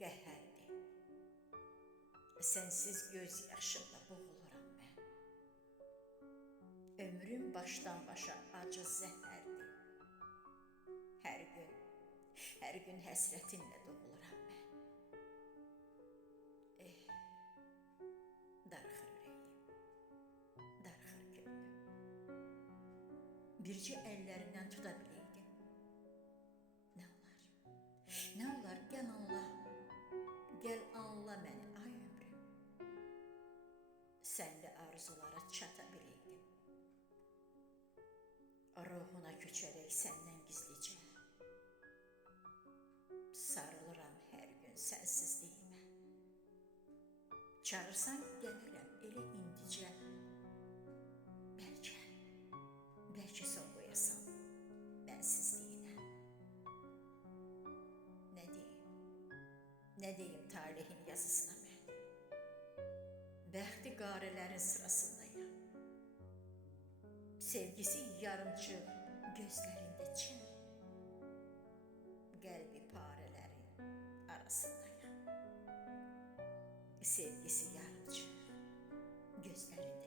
qəhərdir. Sənsiz göz yaşımla boğuluram mən. Ömrüm başdan başa acı zəhərdir. Hər gün həsrətinlə doğuluram mən. Darıxır ürəyim, darıxır könlüm. Bircə əllərindən tuta biləydim. Nə olar, gəl anla məni, ay ömrüm. Sənlə arzulara çata biləydim. Ruhuna köçərək səndən gizlicə. Sarılıram hər gün sənsizliyimə. Çağırsan gəlirəm elə indicə. Bəlkə son qoyasan mənsizliyinə. Nə deyim talehin yazısına mən? Bəxti qarələrin sırasındayım. Sevgisi yarımçıq gözlərində çən. Qəlbi parələrin arasındayım. Sevgisi yarımçıq gözlərində